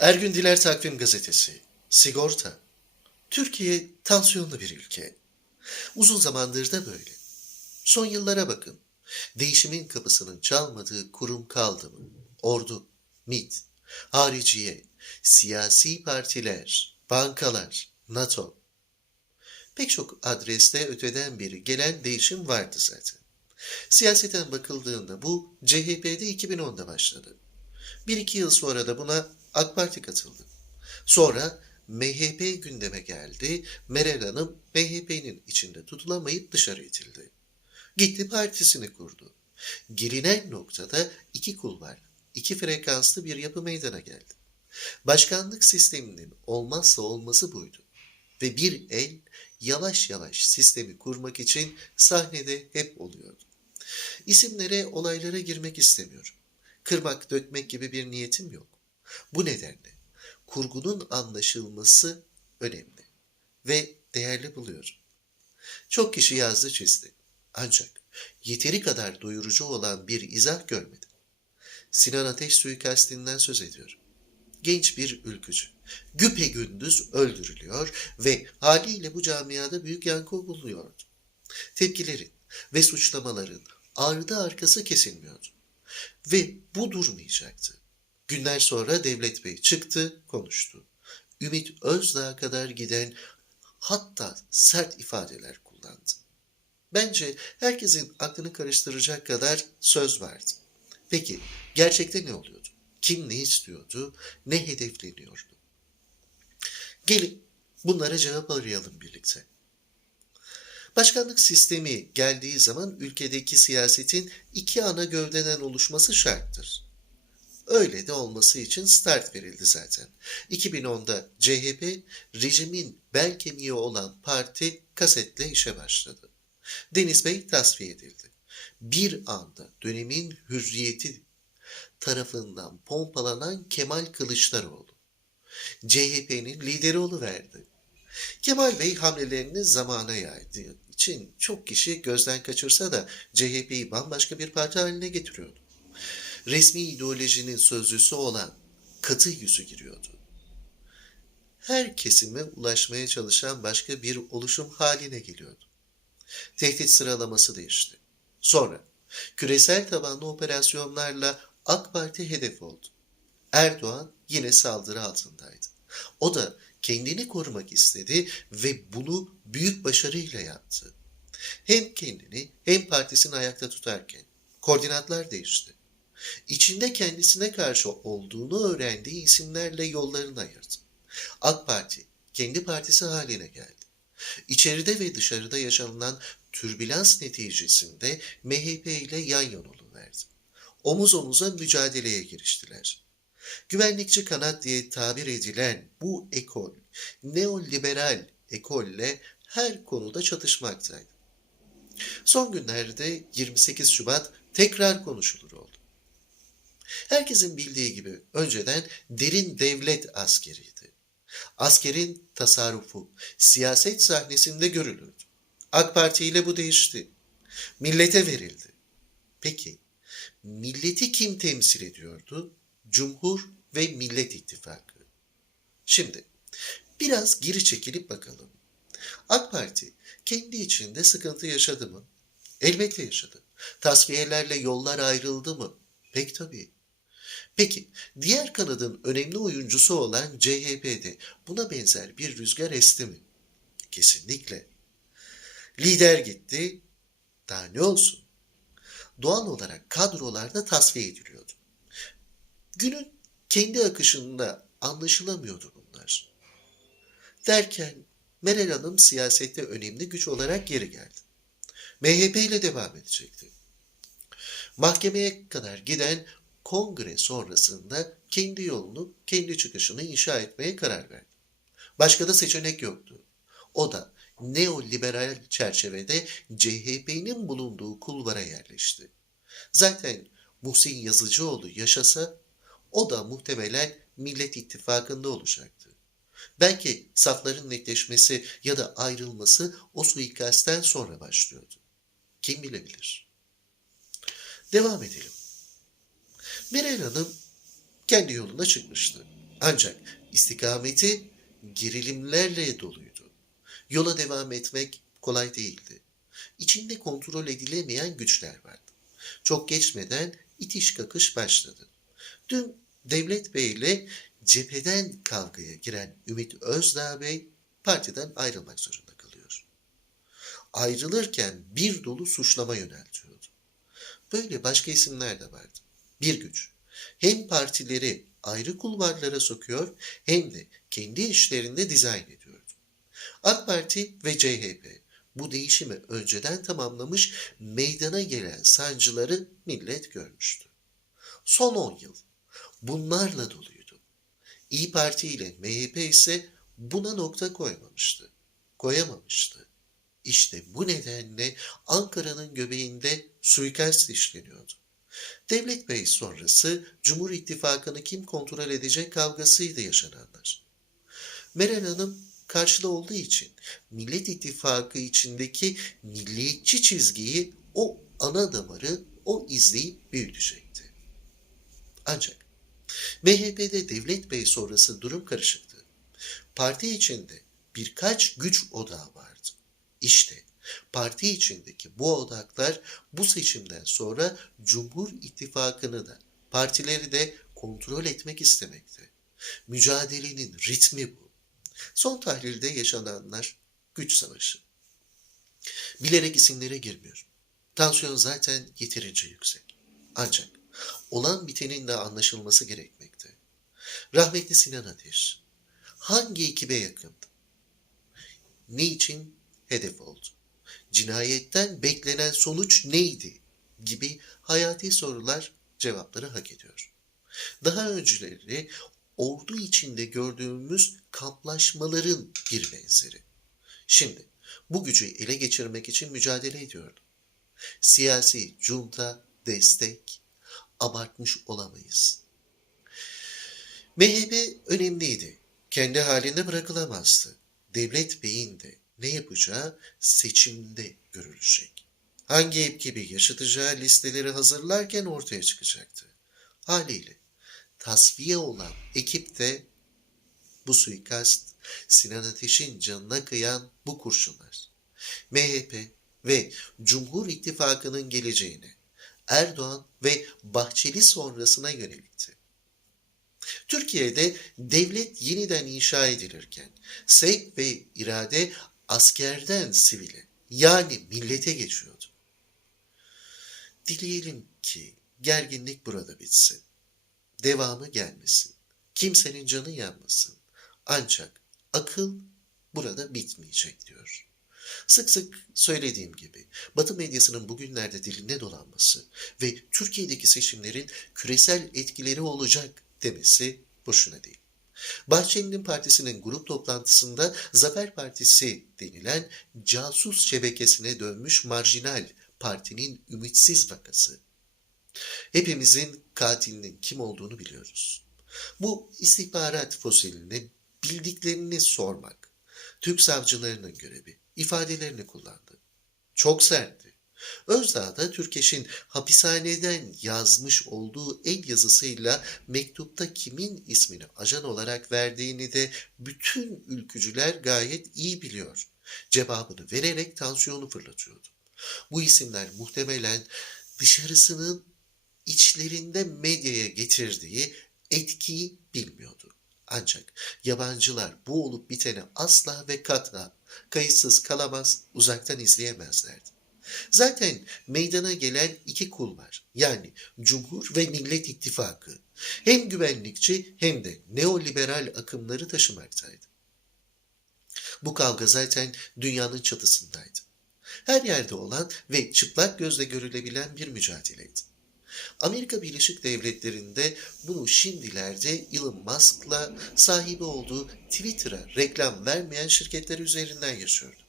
Ergün Diler Takvim Gazetesi. Sigorta. Türkiye tansiyonlu bir ülke. Uzun zamandır da böyle. Son yıllara bakın. Değişimin kapısının çalmadığı kurum kaldı mı? Ordu, MİT, hariciye, siyasi partiler, bankalar, NATO. Pek çok adreste öteden beri gelen değişim vardı zaten. Siyaseten bakıldığında bu CHP'de 2010'da başladı. Bir iki yıl sonra da buna AK Parti katıldı. Sonra MHP gündeme geldi. Meral Hanım MHP'nin içinde tutulamayıp dışarı itildi. Gitti partisini kurdu. Gelinen noktada iki kulvar, iki frekanslı bir yapı meydana geldi. Başkanlık sisteminin olmazsa olması buydu. Ve bir el yavaş yavaş sistemi kurmak için sahnede hep oluyordu. İsimlere, olaylara girmek istemiyorum. Kırmak, dökmek gibi bir niyetim yok. Bu nedenle kurgunun anlaşılması önemli ve değerli buluyorum. Çok kişi yazdı çizdi. Ancak yeteri kadar doyurucu olan bir izah görmedim. Sinan Ateş suikastinden söz ediyorum. Genç bir ülkücü. Güpe gündüz öldürülüyor ve haliyle bu camiada büyük yankı buluyordu. Tepkilerin ve suçlamaların ardı arkası kesilmiyordu. Ve bu durmayacaktı. Günler sonra Devlet Bey çıktı, konuştu. Ümit Özdağ'a kadar giden hatta sert ifadeler kullandı. Bence herkesin aklını karıştıracak kadar söz vardı. Peki gerçekte ne oluyordu? Kim ne istiyordu? Ne hedefleniyordu? Gelin bunlara cevap arayalım birlikte. Başkanlık sistemi geldiği zaman ülkedeki siyasetin iki ana gövdeden oluşması şarttır. Öyle de olması için start verildi zaten. 2010'da CHP, rejimin bel kemiği olan parti kasetle işe başladı. Deniz Bey tasfiye edildi. Bir anda dönemin hürriyeti tarafından pompalanan Kemal Kılıçdaroğlu. CHP'nin lideri verdi. Kemal Bey hamlelerini zamana yaydığı için çok kişi gözden kaçırsa da CHP'yi bambaşka bir parti haline getiriyordu. Resmi ideolojinin sözcüsü olan katı yüzü giriyordu. Her kesime ulaşmaya çalışan başka bir oluşum haline geliyordu. Tehdit sıralaması değişti. Sonra küresel tabanlı operasyonlarla AK Parti hedef oldu. Erdoğan yine saldırı altındaydı. O da kendini korumak istedi ve bunu büyük başarıyla yaptı. Hem kendini hem partisini ayakta tutarken koordinatlar değişti. İçinde kendisine karşı olduğunu öğrendiği isimlerle yollarını ayırdı. AK Parti kendi partisi haline geldi. İçeride ve dışarıda yaşanılan türbülans neticesinde MHP ile yan yana verdi. Omuz omuza mücadeleye giriştiler. Güvenlikçi kanat diye tabir edilen bu ekol, neoliberal ekolle her konuda çatışmaktaydı. Son günlerde 28 Şubat tekrar konuşulur oldu. Herkesin bildiği gibi önceden derin devlet askeriydi. Askerin tasarrufu siyaset sahnesinde görülürdü. AK Parti ile bu değişti. Millete verildi. Peki milleti kim temsil ediyordu? Cumhur ve Millet İttifakı. Şimdi biraz geri çekilip bakalım. AK Parti kendi içinde sıkıntı yaşadı mı? Elbette yaşadı. Tasfiyelerle yollar ayrıldı mı? Pek tabii. Peki diğer kanadın önemli oyuncusu olan CHP'de buna benzer bir rüzgar esti mi? Kesinlikle. Lider gitti, daha ne olsun? Doğal olarak kadrolarda tasfiye ediliyordu. Günün kendi akışında anlaşılamıyordu bunlar. Derken Meral Hanım siyasette önemli güç olarak geri geldi. MHP ile devam edecekti. Mahkemeye kadar giden kongre sonrasında kendi yolunu, kendi çıkışını inşa etmeye karar verdi. Başka da seçenek yoktu. O da neoliberal çerçevede CHP'nin bulunduğu kulvara yerleşti. Zaten Muhsin Yazıcıoğlu yaşasa o da muhtemelen Millet İttifakı'nda olacaktı. Belki safların netleşmesi ya da ayrılması o suikastten sonra başlıyordu. Kim bilebilir? Devam edelim. Meral Hanım kendi yoluna çıkmıştı. Ancak istikameti gerilimlerle doluydu. Yola devam etmek kolay değildi. İçinde kontrol edilemeyen güçler vardı. Çok geçmeden itiş kakış başladı. Dün Devlet Bey ile cepheden kavgaya giren Ümit Özdağ Bey partiden ayrılmak zorunda kalıyor. Ayrılırken bir dolu suçlama yöneltiyordu. Böyle başka isimler de vardı. Bir güç. Hem partileri ayrı kulvarlara sokuyor hem de kendi işlerinde dizayn ediyordu. AK Parti ve CHP bu değişimi önceden tamamlamış meydana gelen sancıları millet görmüştü. Son 10 yıl bunlarla doluydu. İyi Parti ile MHP ise buna nokta koymamıştı. Koyamamıştı. İşte bu nedenle Ankara'nın göbeğinde suikast işleniyordu. Devlet Bey sonrası Cumhur İttifakı'nı kim kontrol edecek kavgasıydı yaşananlar. Meral Hanım karşıda olduğu için Millet İttifakı içindeki milliyetçi çizgiyi o ana damarı o izleyip büyütecekti. Ancak MHP'de Devlet Bey sonrası durum karışıktı. Parti içinde birkaç güç odağı vardı. İşte parti içindeki bu odaklar bu seçimden sonra Cumhur İttifakı'nı da partileri de kontrol etmek istemekte. Mücadelenin ritmi bu. Son tahlilde yaşananlar güç savaşı. Bilerek isimlere girmiyorum. Tansiyon zaten yeterince yüksek. Ancak olan bitenin de anlaşılması gerekmekte. Rahmetli Sinan Ateş hangi ekibe yakındı? Ne için hedef oldu? Cinayetten beklenen sonuç neydi? gibi hayati sorular cevapları hak ediyor. Daha önceleri ordu içinde gördüğümüz kamplaşmaların bir benzeri. Şimdi bu gücü ele geçirmek için mücadele ediyordu. Siyasi junta, destek, abartmış olamayız. MHP önemliydi. Kendi halinde bırakılamazdı. Devlet Bey'in de ne yapacağı seçimde görülecek. Hangi ekibi yaşatacağı listeleri hazırlarken ortaya çıkacaktı. Haliyle tasfiye olan ekip de bu suikast, Sinan Ateş'in canına kıyan bu kurşunlar. MHP ve Cumhur İttifakı'nın geleceğine, Erdoğan ve Bahçeli sonrasına yönelikti. Türkiye'de devlet yeniden inşa edilirken sevk ve irade askerden sivile yani millete geçiyordu. Dileyelim ki gerginlik burada bitsin. Devamı gelmesin. Kimsenin canı yanmasın. Ancak akıl burada bitmeyecek diyor. Sık sık söylediğim gibi Batı medyasının bugünlerde dilinde dolanması ve Türkiye'deki seçimlerin küresel etkileri olacak demesi boşuna değil. Bahçeli'nin partisinin grup toplantısında Zafer Partisi denilen casus şebekesine dönmüş marjinal partinin ümitsiz vakası. Hepimizin katilinin kim olduğunu biliyoruz. Bu istihbarat fosilini bildiklerini sormak, Türk savcılarının görevi, ifadelerini kullandı. Çok sertti. Özdağ'da Türkeş'in hapishaneden yazmış olduğu el yazısıyla mektupta kimin ismini ajan olarak verdiğini de bütün ülkücüler gayet iyi biliyor. Cevabını vererek tansiyonu fırlatıyordu. Bu isimler muhtemelen dışarısının içlerinde medyaya getirdiği etkiyi bilmiyordu. Ancak yabancılar bu olup biteni asla ve katla kayıtsız kalamaz, uzaktan izleyemezlerdi. Zaten meydana gelen iki kul var. Yani Cumhur ve Millet İttifakı. Hem güvenlikçi hem de neoliberal akımları taşımaktaydı. Bu kavga zaten dünyanın çatısındaydı. Her yerde olan ve çıplak gözle görülebilen bir mücadeleydi. Amerika Birleşik Devletleri'nde bunu şimdilerde Elon Musk'la sahibi olduğu Twitter'a reklam vermeyen şirketler üzerinden yaşıyorduk.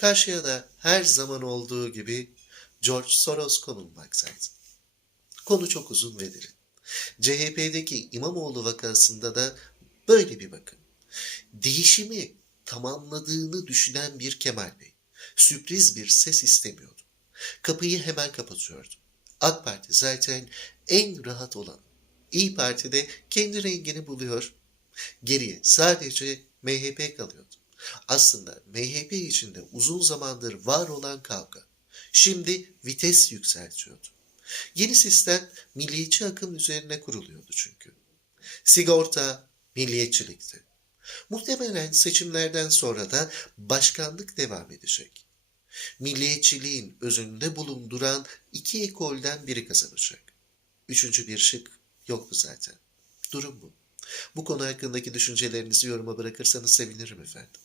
Karşıya da her zaman olduğu gibi George Soros konulmaktaydı. Konu çok uzun ve derin. CHP'deki İmamoğlu vakasında da böyle bir bakın. Değişimi tamamladığını düşünen bir Kemal Bey sürpriz bir ses istemiyordu. Kapıyı hemen kapatıyordu. AK Parti zaten en rahat olan. İyi Parti'de kendi rengini buluyor. Geriye sadece MHP kalıyordu. Aslında MHP içinde uzun zamandır var olan kavga şimdi vites yükseltiyordu. Yeni sistem milliyetçi akım üzerine kuruluyordu çünkü. Sigorta milliyetçilikti. Muhtemelen seçimlerden sonra da başkanlık devam edecek. Milliyetçiliğin özünde bulunduran iki ekolden biri kazanacak. Üçüncü bir şık yoktu zaten. Durum bu. Bu konu hakkındaki düşüncelerinizi yoruma bırakırsanız sevinirim efendim.